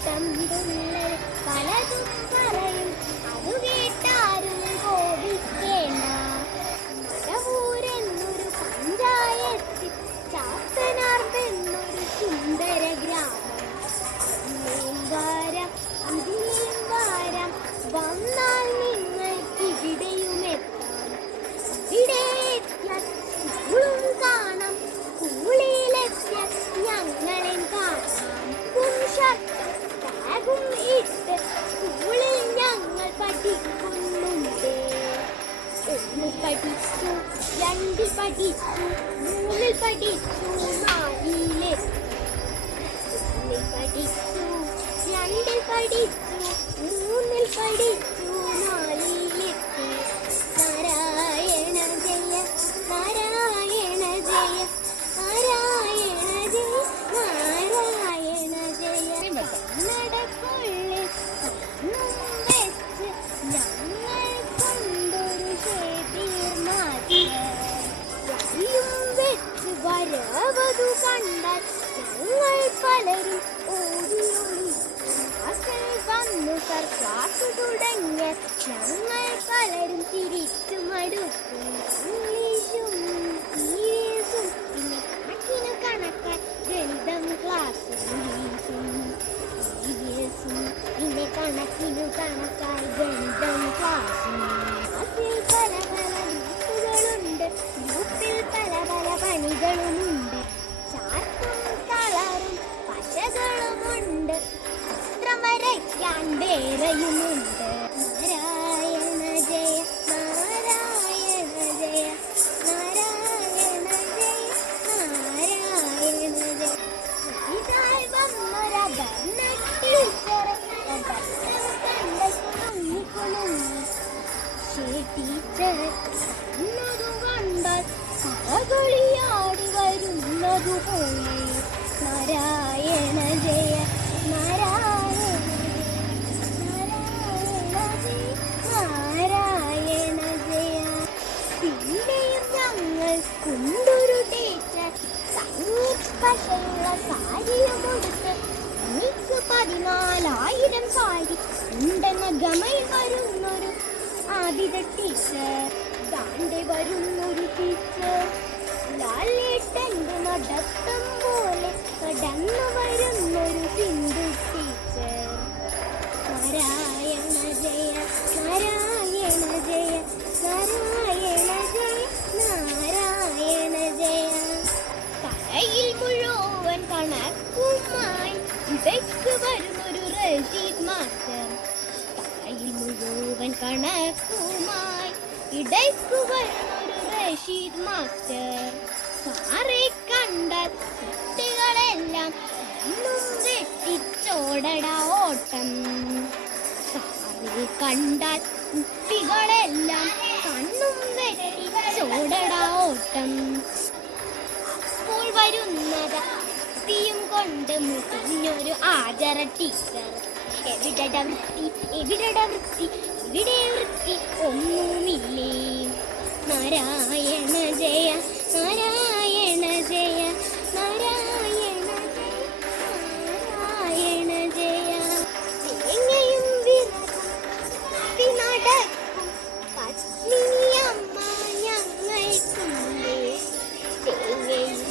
ഓട്ടം തുള്ളൽ പലതും പറയും അതു കേട്ടാരും കോപിക്കേണ്ട. മടവൂരെന്നൊരു പഞ്ചായത്തിൽ ചാത്തനാർപ്പെന്നൊരു സുന്ദര ഗ്രാമം. വാരം ഇതിലെയും വാരം വന്നാൽ നിങ്ങൾക്ക് ഇവിടെയുമെത്താം. ഇവിടെ എത്തിയാൽ സ്കൂളും കാണാം, സ്കൂളിലെത്തിയാൽ ഞങ്ങളെ കാണാം. ും ഇട്ട് സ്കൂളിൽ ഞങ്ങൾ പഠിക്കുന്നുണ്ട്. 1 പഠിച്ചു, 2 പഠിച്ചു, 3 പഠിച്ചു, 4 പഠിച്ചു, 2 പഠിച്ചു, 3 പഠിച്ചു, 4 നാരായണ ജയ നാരായണ ജയ നാരായണ ജയ നാരായണ ജയ. നടക്കുള്ളിൽ വെച്ച് ഞങ്ങൾ കൊണ്ടൊരു വെച്ച് വരവതു കണ്ടാൽ ഞങ്ങൾ പലരും വന്നു സർ ക്ലാസ് തുടങ്ങിയ ഞങ്ങൾ പലരും തിരിച്ചു മടുക്കും. ഇംഗ്ലീഷും സീരിയസും പിന്നെ കണക്കിനു കണക്കാൻ ഗണിതം ക്ലാസ്സും സീരിയസും പിന്നെ കണക്കിനു കണക്കായി ഗണിതം ക്ലാസ്സും. അതിൽ പല പല ഗ്രൂപ്പുകളുണ്ട്, ഗ്രൂപ്പിൽ പല പല പണികളുമുണ്ട്. ചാർട്ടും കളറും പശകളുമുണ്ട്, ചിത്രം വരയ്ക്കാൻ വേറെയുമുണ്ട്. നാരായണ ജയ നാരായണ ജയ നാരായണ ജയ നാരായണ ജയ. ഇതായി വന്നൊരു ടീച്ചറെ ടീച്ചർ എന്നതു കണ്ടാൽ കഥകളിയാടി വരുന്നതു പോലെ. നാരായണ ജയ നാരായണ നാരായണ ജയ. പിന്നെയും ഞങ്ങൾ കൊണ്ടൊരു ടീച്ചർ സംഗീത് ഭാഷയുള്ള സാരിയുമെടുത്ത് എനിക്ക് 14,000 സാരി ഉണ്ടെന്ന ഗമയിൽ വരുന്നൊരു ആദ്യത്തെ ടീച്ചർ. ദാണ്ടെ വരുന്നൊരു ടീച്ചർ ലാലേട്ടൻ്റെ നടത്തം പോലെ കടന്നു വരുന്നൊരു സിന്ധു ടീച്ചർ. നാരായണ ജയ നാരായണ ജയ നാരായണ ജയ നാരായണ ജയ. കരയിൽ മുഴുവൻ കണക്കുമായി ഇടയ്ക്ക് വരുന്നൊരു റഷീദ് മാസ്റ്റർ. കരയിൽ മുഴുവൻ കണക്കുമായി ഇടയ്ക്ക് വരുന്നൊരു റഷീദ് മാസ്റ്റർ. സാറെ കണ്ടാൽ കുട്ടികളെല്ലാം കണ്ണും വെട്ടിച്ചോടടാ ഓട്ടം. സാറെ കണ്ടാൽ കുട്ടികളെല്ലാം കണ്ണും വെട്ടിച്ചോടടാ ഓട്ടം. അപ്പോൾ വരുന്നതാ വൃത്തിയും കൊണ്ട് മുറിഞ്ഞൊരു ആചര ടീച്ചർ. എവിടട വൃത്തി എവിടട വൃത്തി ഇവിടെ വൃത്തി ഒന്നുമില്ലേ. നാരായണ ജയ നാരായണ ജയ നാരായണ ജയ നാരായണ ജയ. തേങ്ങയും വിറകും നടക്കും പത്നിയമ്മ ഞങ്ങൾക്കുണ്ട്. തേങ്ങയും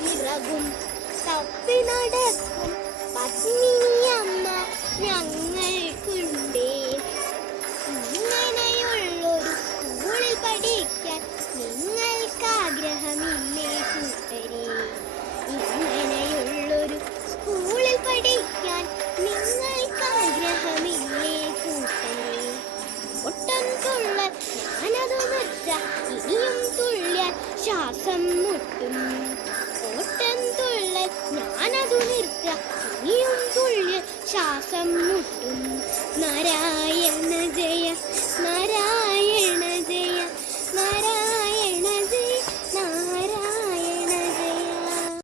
വിറകും തപ്പി നടക്കും പത്നിയമ്മ ഞങ്ങൾക്കുണ്ട്. ഇങ്ങനെയുള്ളൊരു സ്കൂളിൽ പഠിക്കാൻ നിങ്ങൾക്കാഗ്രഹമില്ലേ കൂട്ടരെ? ഇങ്ങനെയുള്ളൊരു സ്കൂളിൽ പഠിക്കാൻ നിങ്ങൾക്കാഗ്രഹമില്ലേ കൂട്ടരെ? ഒട്ടം തുള്ളൽ ഞാനതു നിർത്ത ഇനിയും തുള്ളിയാൽ ശ്വാസം മുട്ടും. ഓട്ടം തുള്ളൽ ഞാനതു നിർത്ത ഇനിയും തുള്ളിയാൽ ശ്വാസം മുട്ടും. നാരായണ ജയ നാരായണ